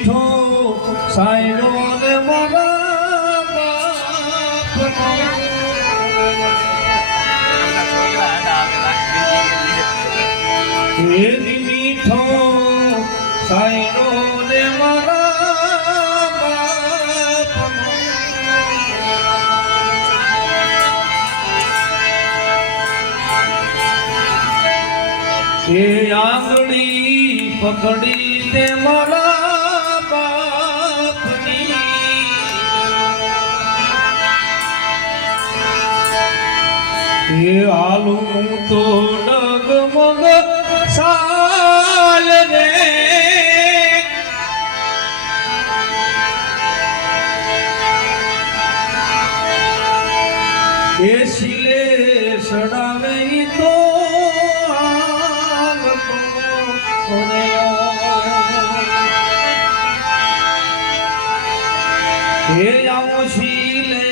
મીઠો સાયરો ને મારા મીઠો સાયરો ને મારા એ આંગળી પકડી તે મારા બાપની એ આલું તો ડગમગ સાલ રે એ શિલે સડાવે તો હે આવો શીલે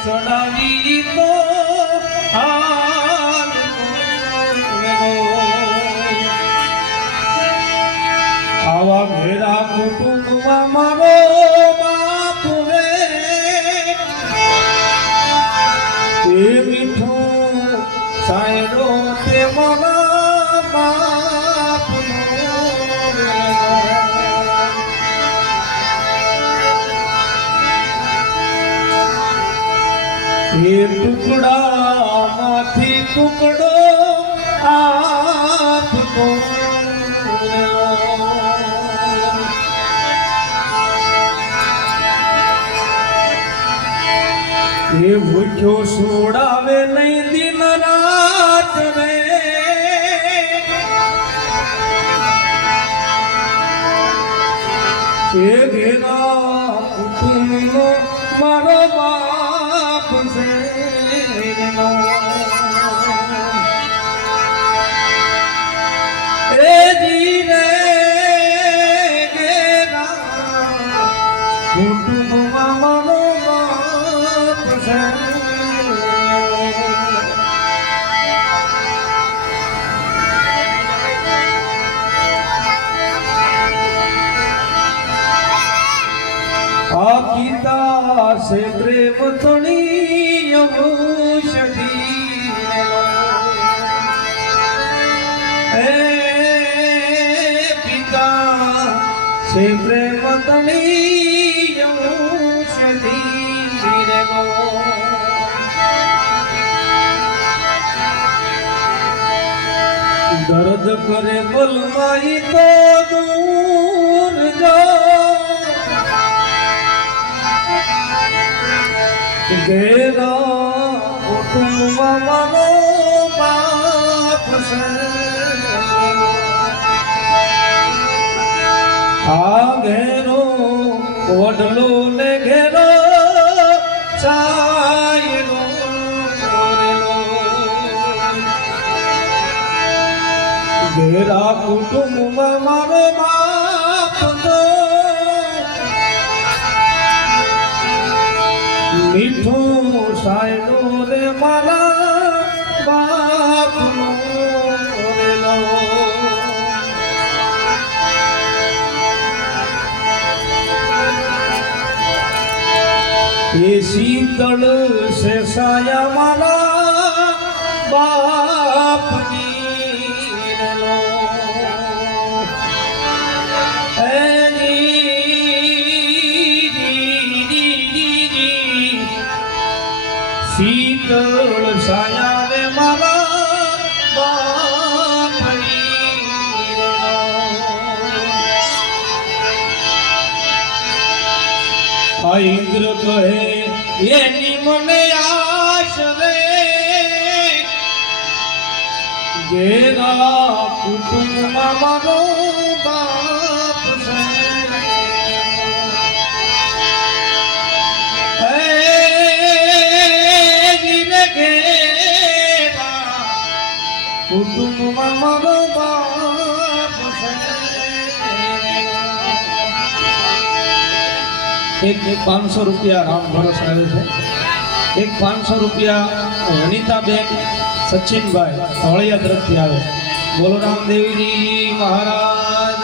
ચડાવી તો આવા ઘેરા કુટુંબમાં મારો બાપ રે એ મીઠો સાયડો તે મારા બાપ એ ટુકડામાંથી ટુકડો આપતો એ ભૂખ્યો સોડાવે નહીં દિન રાત રે એ ઘેરા કુટુંબનો મારો બાપ છે એ જીને ઘેરા કુટુંબમાં મારો બાપ છે પિતા સે પ્રેમ તણી અવશકી હે પિતા સે પ્રેમ તણી અવશકી દર્દ કરે બલમાઈ તો દૂર જા ઘેરા કુટુંબમાં મારો બાપ છે આ ઘેરો વડલો ને ઘેરો ચાયરો ઘેરા કુટુંબમાં મારો બાપ તો મીઠો સાયડો રે મારા બાપનો રેલો એ શીતળ સે સાયા મારા બાપની રેલો શીતળ સાયા રે મારા બાપની આ ઇન્દ્ર કહે એની મને આશ રે ઘેરા કુટુંબમાં મારો બાપ છે કુટુંબમાં મારો બાપ છે એક 500 રૂપિયા રામ ભરોસ આવે છે એક 500 રૂપિયા વનિતાબેન સચિનભાઈ ધોળિયા તરફથી આવે બોલો રામદેવજી મહારાજ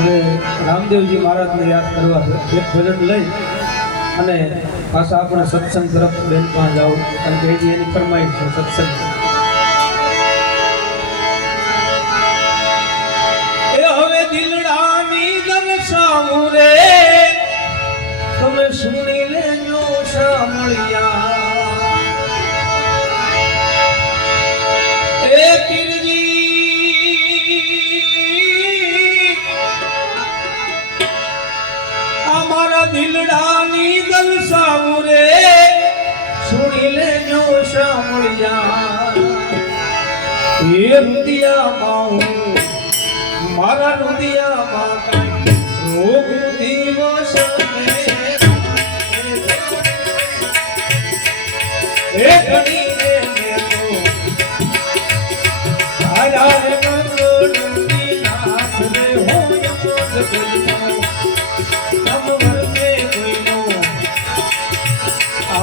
હવે રામદેવજી મહારાજને યાદ કરવા છે એક ભજન લઈ અને પાછા આપણે સત્સંગ તરફ બેન પાસે જાવ કારણ કે હજી એની ફરમાઈશ છે સત્સંગ એ હવે દિલડાની દલસાવું રે તમે સુણી લેજો સાંભળ્યા એ દિલડાની દલસાવું રે સુણી લેજો સાંભળ્યા એ રુદિયામાં હું મારા રુદિયામાં કાંઈ રોગ દિવસ એ ઘડીને મેલો તારા રે મંગળની નાથ રે હોય મોજ બોલનો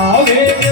આવે નહીં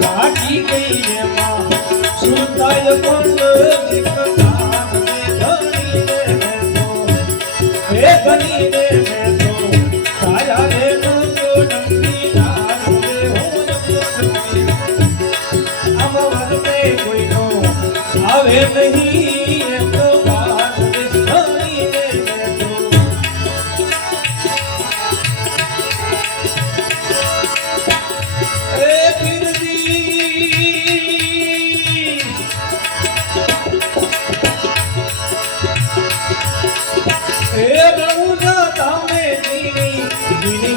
લાગી ગઈ રે માં સુતાય પણ દીકરાન મે ધણી રે તો હે ધણી રે તો તારા રે તો ડંકી નાર રે હો અમર મે કોઈ નો આવે નહીં એ તો વાત રે ધણી રે તો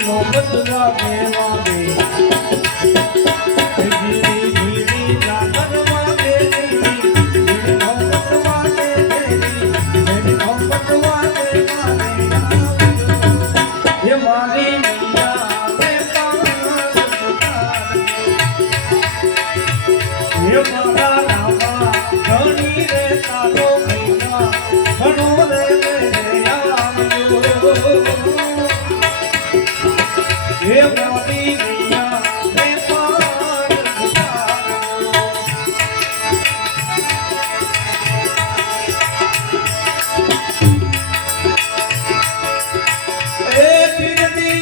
मोहब्बत ना बेवादे गिरी गिरी जाकर वादे मेरी मोहब्बत वादे मेरी मोहब्बत वादे ये मारी मैया मैं पास ये मारा रामा धनी रे तारो मैया घणो रे मेरे यार हे मोदी मैया मैं पार ए फिरदी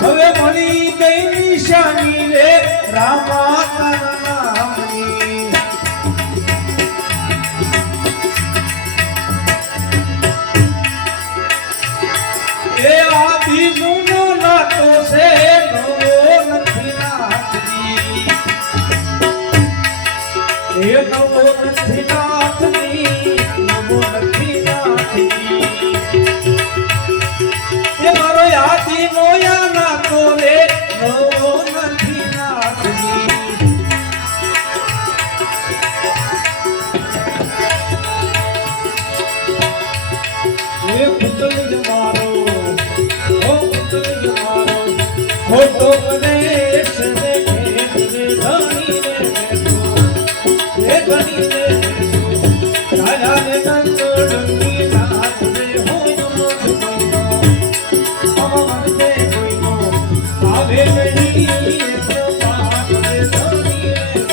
હવે મળી ગઈ નિશાની રે રામા તારા નામની નો નાતો છે નવો નથી નાથની એ નવો નથી નાથની નવો નથી નાથની એ મારો યાદી નો યા નાતો રે નવો નથી નાથની એ પુતલ મારો फोटो गणेश रे धनी रे धनी रे राजा रे नंद डंगी नाथ रे हो मोज कोइनो अमर दे कोइनो आवे नहीं तो बात रे धनी रे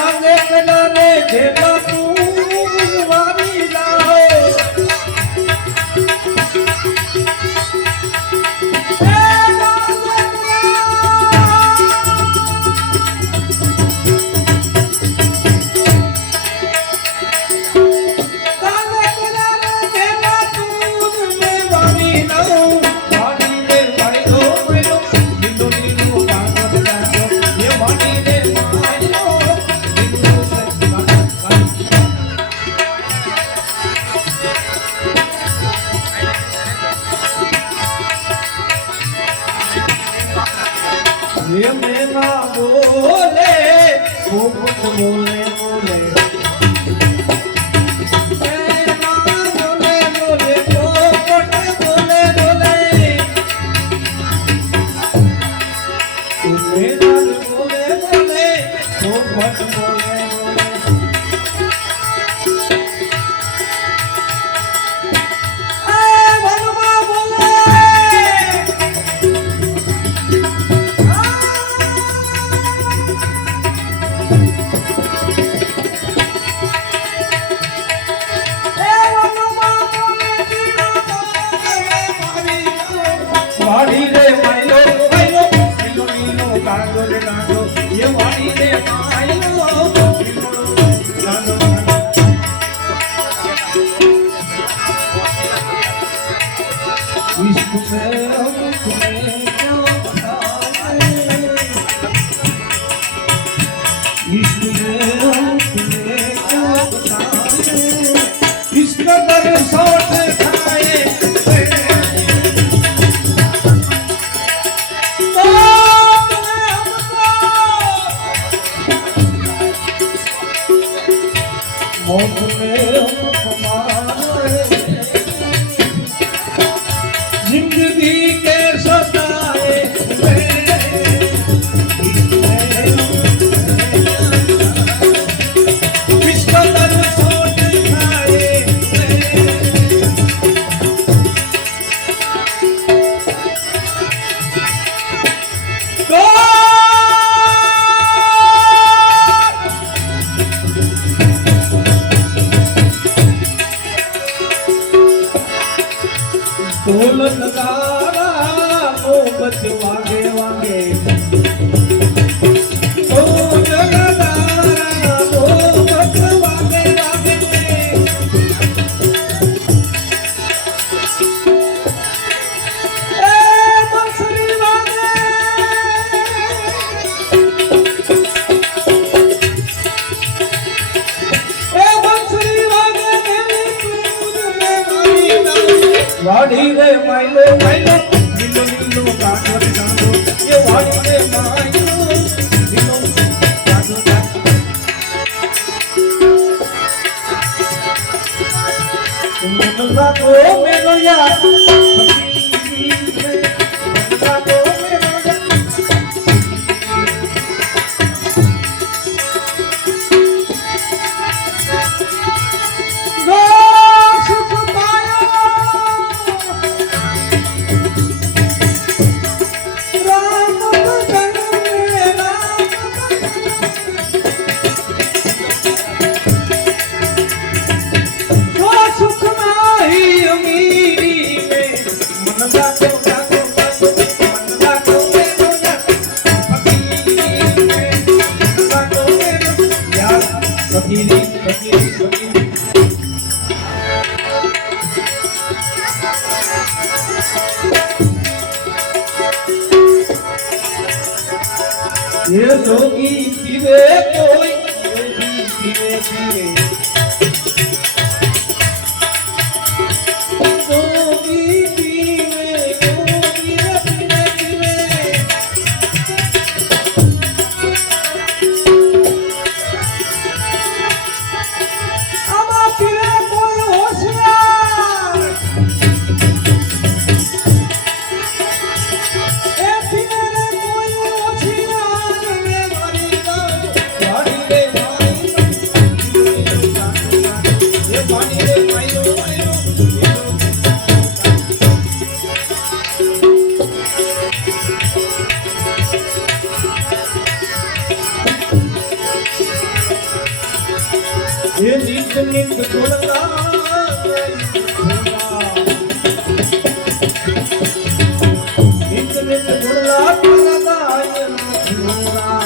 કાંગે કલાને જેટલા તું વારી લાવે ये मेरा बोले खूब बोले बोले मेरा बोले बोले पोपट बोले बोले मेरा बोले बोले पोपट बोले बोले भगवा बोले વાડી રે માયલો માયલો લીલો લીલો કાંદો રે કાંદો એ વાડી રે માયલો લીલો કાંદો इश्क में हम तुम्हें क्या बताएं इश्क में हम तुम्हें क्या बताएं इसका दर सौट खाए मौत में जिंदगी के सताए इसका दर सोच खाए ढोल नगारा मोहब्बत वागे वागे ढोल नगारा मोहब्बत वागे वागे ए बंसरी वागे ए बंसरी वागे मेरी दूध में मारी वाड़ी रे मायलो मायलो लीलो लीलो कांदो रे कांदो ये वाड़ी रे मायलो लीलो कांदो मनवा को मेरो यार मनवा को मेरो यार सुख पाया ये जोगी पीवे कोई योगी पीवे पीवे जोगी पीवे योगी पीवे पीवे आमा पीवे कोई होशियार ए पीवे कोई होशियार रे वाली गाओ वाड़ी रे माई એ નિત નિત ગુણગાન નિત નિત ગુણગાન ગાય મથુરા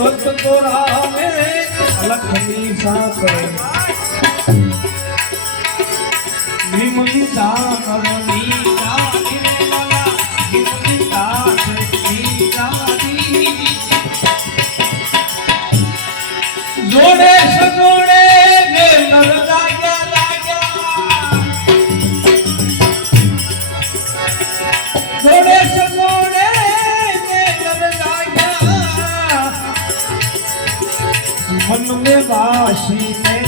भक्त को रामे लक्ष्मी साथे विमुक्ता करनी जाने वाला विमुक्ता से जानी जोड़े सजोड़े ने नर लागा लागा जोड़े सजोड़े ने नर लागा मन में वासी ने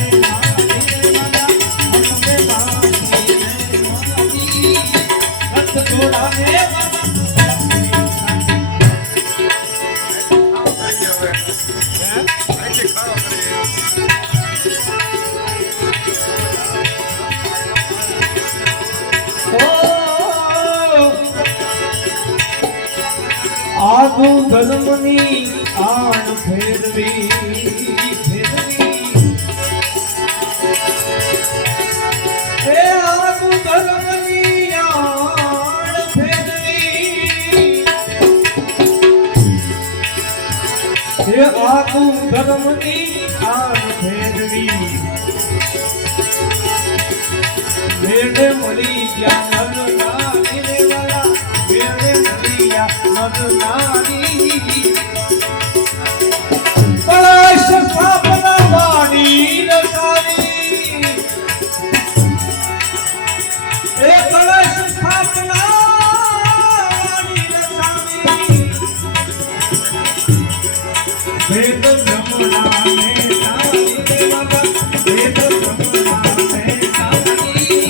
मन में वासी ने रथ जोड़ाने आदु धर्मनी आन फेरवी आदु धर्मनी आन फेरवी आदु धर्मनी आन फेरवी मेरे मरी क्या नर नारी वाला मेरे मरी क्या नर नारी कलश स्थापना वाणी रसारी ए कलश स्थापना वाणी रसारी वेद ब्रह्मणा में नारी देवता वेद ब्रह्मणा में नारी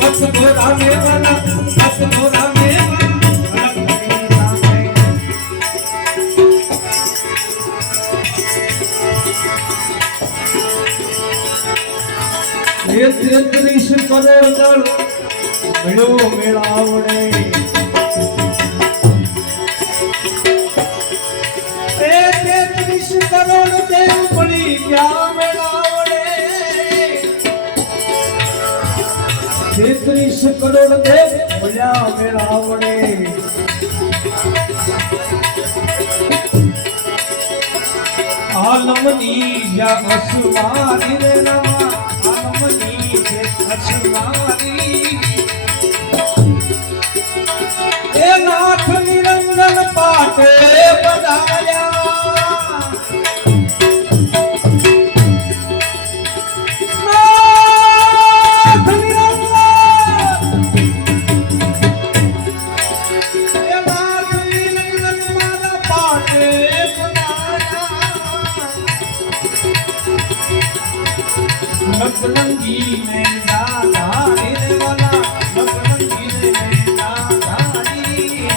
वक्त घोड़ा में वाला वक्त घोड़ा में ये 33 करोड़ दल मिलो मिलावड़े ये 33 करोड़ देव बड़ी क्या मिलावड़े 33 करोड़ देव बड़ा मिलावड़े आलमनी या असुमारी रे नमा आलमनी से असुमारी ए नाथ निरंजन पाटे बजाया नाथ निरंजन ए नाथ निरंजन मारा पाटे लखनंगी में दाधारी वाला लखनंगी में दाधारी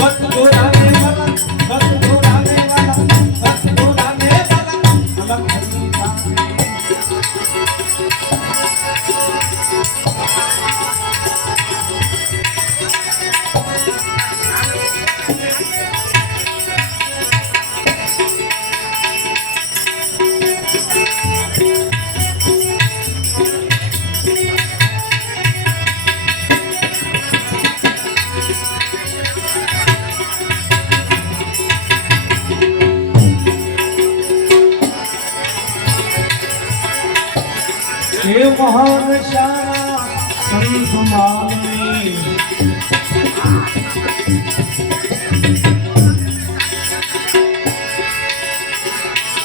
बत गोराने वाला बत गोराने वाला बत गोराने वाला लखनंगी सामने हे महान श्यामा संत मानी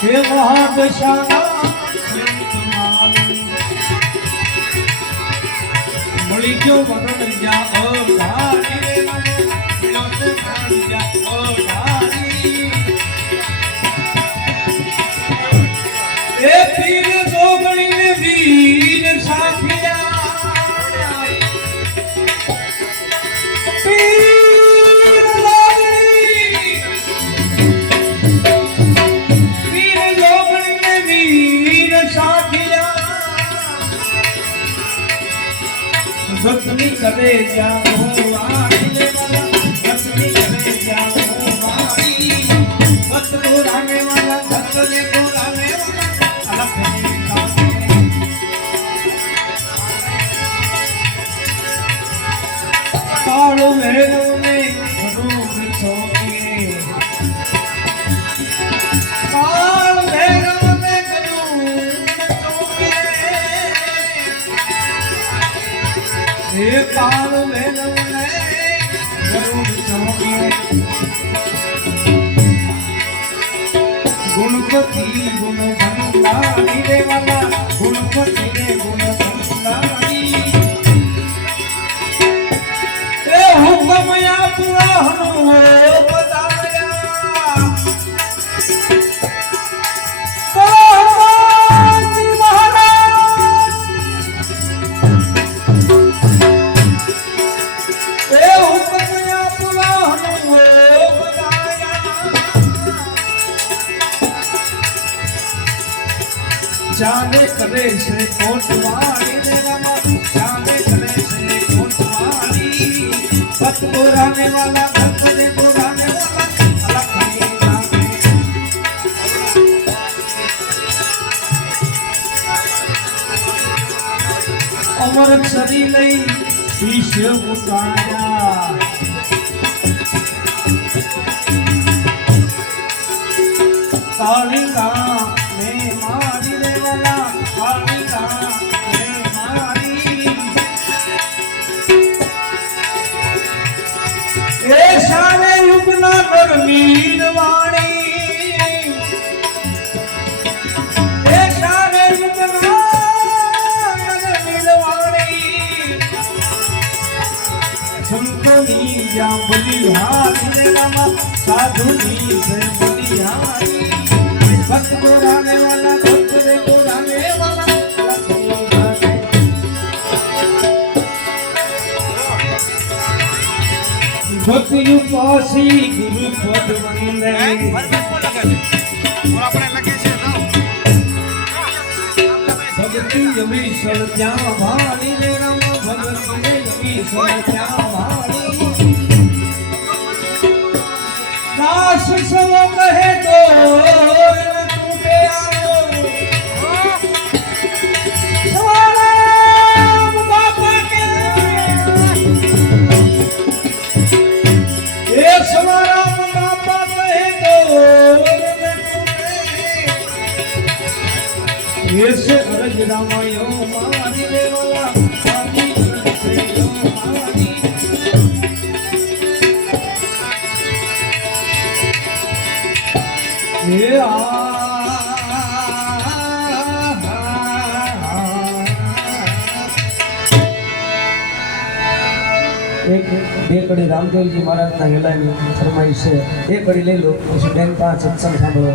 हे महान श्यामा संत मानी ત્રીજો વરણ જાઓ ધારી રે ત્રીજો વરણ જાઓ ધારી એ પીર જોગણી ને વીર સાખિયા પીર જોગણી ને વીર સાખિયા ભક્તિ કરે જાઓ વાણી રે વાલા ભક્તિ કરે જાઓ વાણી ભક્ત ગોરાને વાલા ભક્ત ને ગોરાને વાલા અલખ કાળો મેળો ને રૂપ છોકે કાળો મેળો ને રૂપ છોકે એ કાળો મેળો ને રૂપ છોકે ગુણપતિ ગુણ ભંડારી રે વાલા ગુણપતિ રે ગુણ ભંડારી એ હુકમ આપવા હનો બતાવ્યા ભગવાનજી મહારાજ એ હુકમ આપવા હનો જાને કરે છે કોટવાણી રે રામા જાને કરે છે કોટવાણી ભક્ત ગોરાને વાલા ભક્ત ને ગોરાને વાલા અલગ અમર છરી લઈ શીશ ઉતાર્યા કાલિકા મે મારી રે વાલા કાલિકા મે મારી એ શાને યુગના કરવીર વાણી એ શાને યુગના કરવીર વાણી સંતોની જ્યાં બલિહારી રે રામા સાધુની જય બલિહારી ભક્ત ગોરાને વાલા ભક્ત રે ગોરાને વાલા ભક્તિ ઉપાસી ગુરુ પદ વંદે ભક્તિ વિસળ ત્યાં ભાળી રે રામ ભક્તિ વિસળ ત્યાં ભાળી દાસ સવ કહે તો તૂટે આવો સવારામ બાપા કે એ સવારામ બાપા કહે તો તૂટે એ સે અરજ રામાયો મારી રે વાલા મારી મારી એક બે કડી રામદેવજી મહારાજના હેલાની ફરમાઈશ છે એ કડી લઈ લો પછી બેન પાંચ સત્સંગ સાંભળો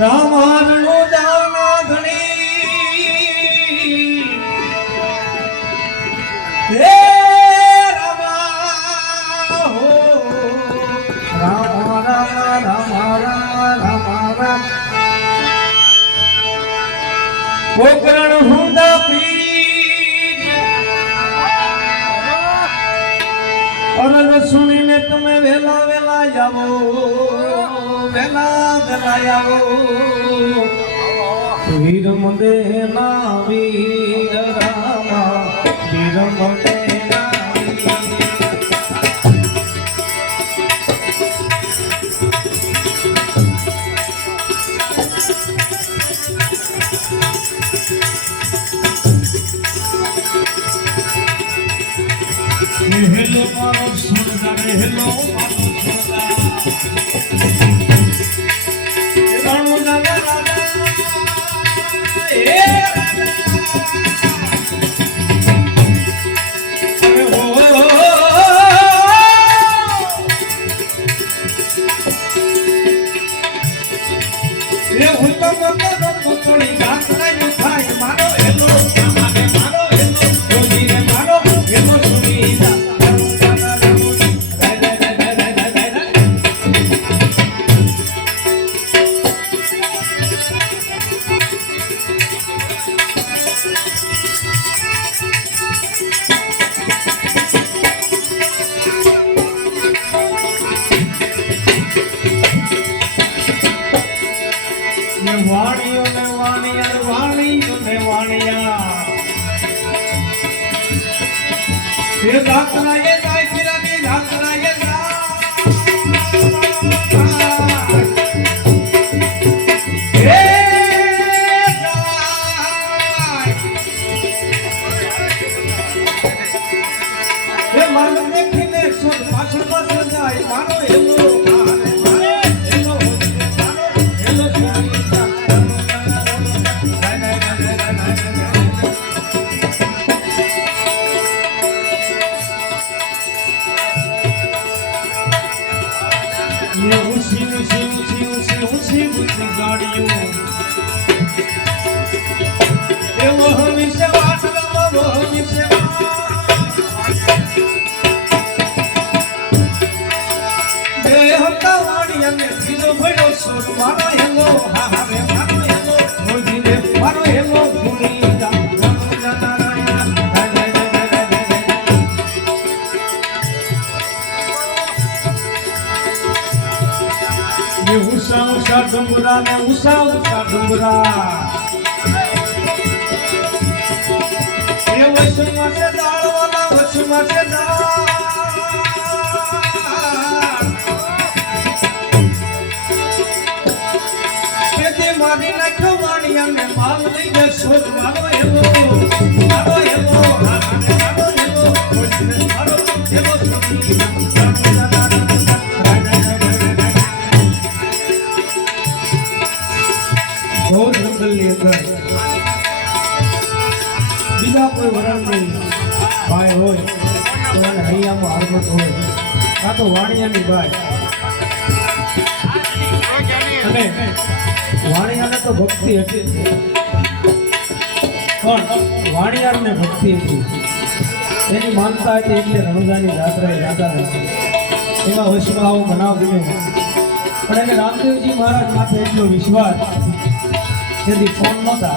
રામાનો દાના ઘણી હે રામા હો રામા રામા રામા રામા રામા રામ પોકરણ હુંદા પીર અરજ સુણીને તમે વેલા વેલા આવો વેલા વેલા આવો વીર મંદે ના વીર રામા વીર મંદે ના હેલો મારો સુરદા હેલો મારો સુરદા એ જાત્રાએ જાય ફિરાની જાત્રાએ જાય એ માનો દેખીને છોડ પાછળ પાછળ જાય માનો એલો ઉષા ડુંગરા ને ઉષા ડુંગરા એ વસમાં છે દાળવાલા વસમાં છે દાળ મારી નાખ્યો વાણિયાને માલ લઈ ગયો શોધવાનો એવો મારો એવો મારો એવો મારો એવો બીજા કોઈ વરણ નહીં ભાઈ હોય તો એને હૈયામાં હારમત હોય કાં તો વાણિયાની ભાઈ અને વાણિયાને તો ભક્તિ હતી પણ વાણિયાને ભક્તિ હતી એની માનતા હતી એટલે રણુજાની જાત્રાએ જાતા હતી એમાં વૈષ્ણવ આવો બનાવ બન્યો પણ એને રામદેવજી મહારાજ માથે એટલો વિશ્વાસ તેથી ફોન નહોતા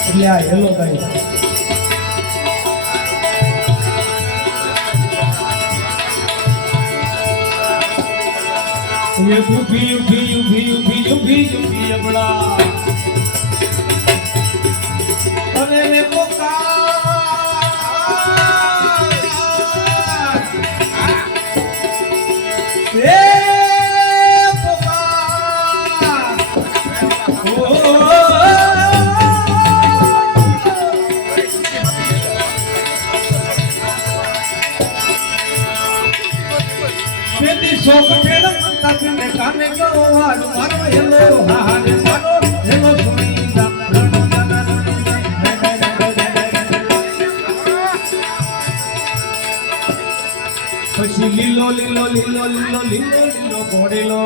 એટલે આ હેલો ગાય ઉભી અબળા અને રે કાને ગયો હાલ મારો હેલો હા રે મારો હેલો સુણી પછી લીલો લીલો લીલો લીલો લીલો લીલો ઘોડેલો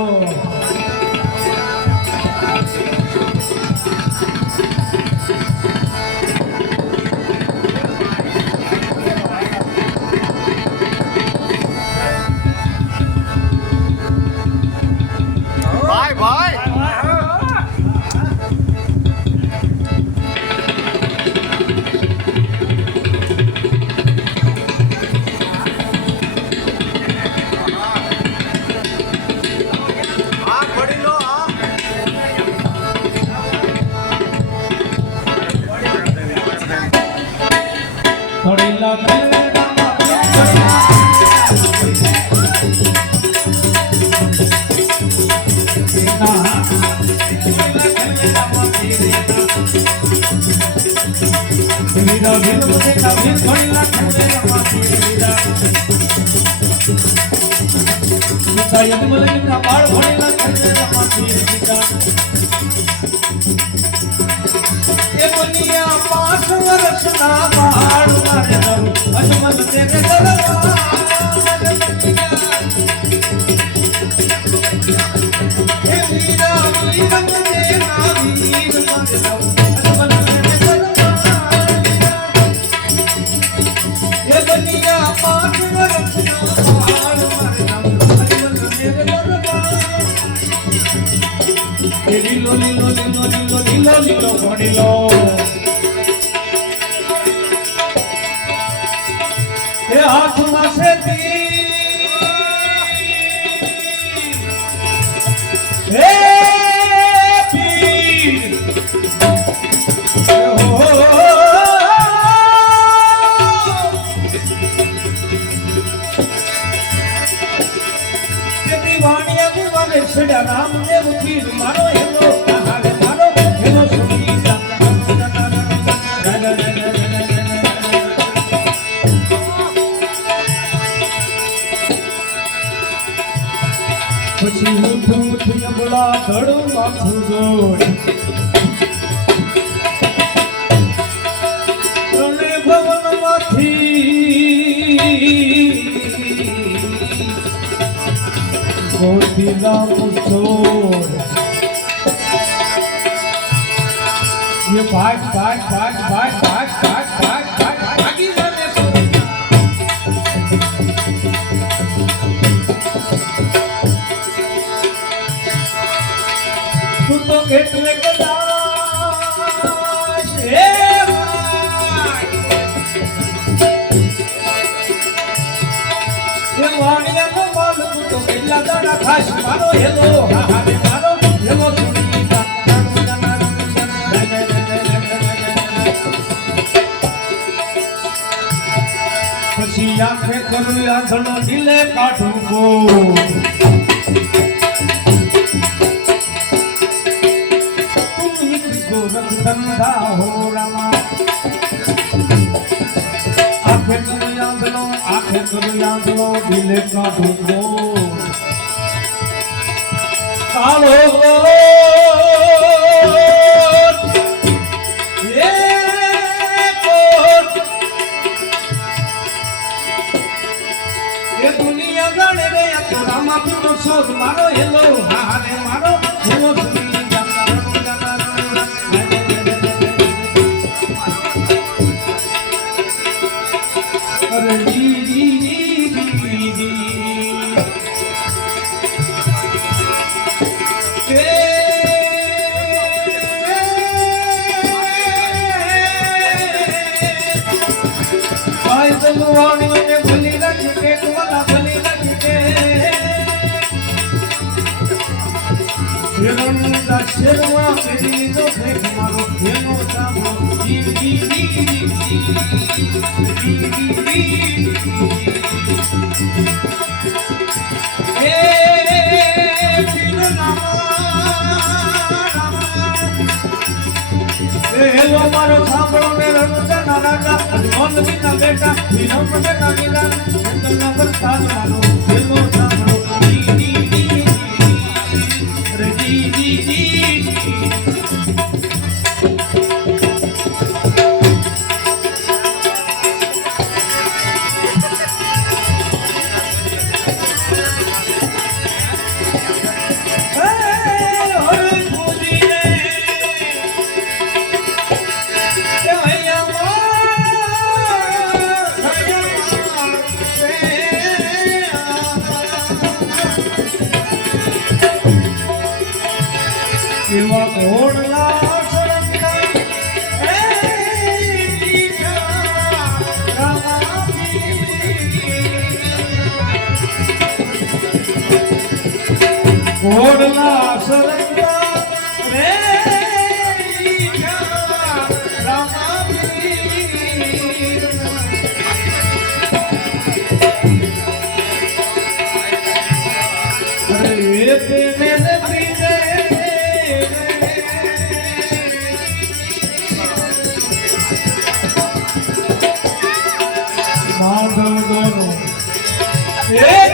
લીલો લીલો લીલો લીલો લીલો લીલો ઘોડીલો એ હાથમાં છે ને છેડા રામદેવ પીર મારો હેલો હારે મારો હેલો સુનીતા પછી ઉઠું ઉઠીને બોલા ધડું માથું જોઈ તને ભવન માંથી ગોતીલા મુસોર ये भाग भाग भाग भाग भाग भाग भाग भाग भागी जाने तू तो કેટલે કદાચ હે એ વાણિયાનો બાલ તું તો કેટલા દાડા ખાસ મારો હેલો હા હા મારો હેલો સુનીતા પછી આંખે કરું આંધળો દિલે કાઢું ગો ધંધા હો રમા આંખે કરું આંધળો દિલે કાઢું ગો કાળો સોર મારો હેલો હારે મારો હેલો અરે જી જી જી જી ભાઈ તલવાણી ને ભલી રાખી કે કોલા ભલી રાખી કે હેલોના શેરવા પેરી નો ફેક મારો હેલો સામો જી જી જી એ પીનો નામા હેલો મારો સાંભળો ને રણુજા નાના મન વિના બેટા પીનો બેટા મિલા તના વરસાદ મારો હેલો સાંભળો જી જી જી જી જી જી કેવા ઘોડલા સરંગા એ દીઠા રામાપી ઘોડલા સરંગા રે દીઠા રામાપી અરે તે મેને પીને માધવ દોનો એ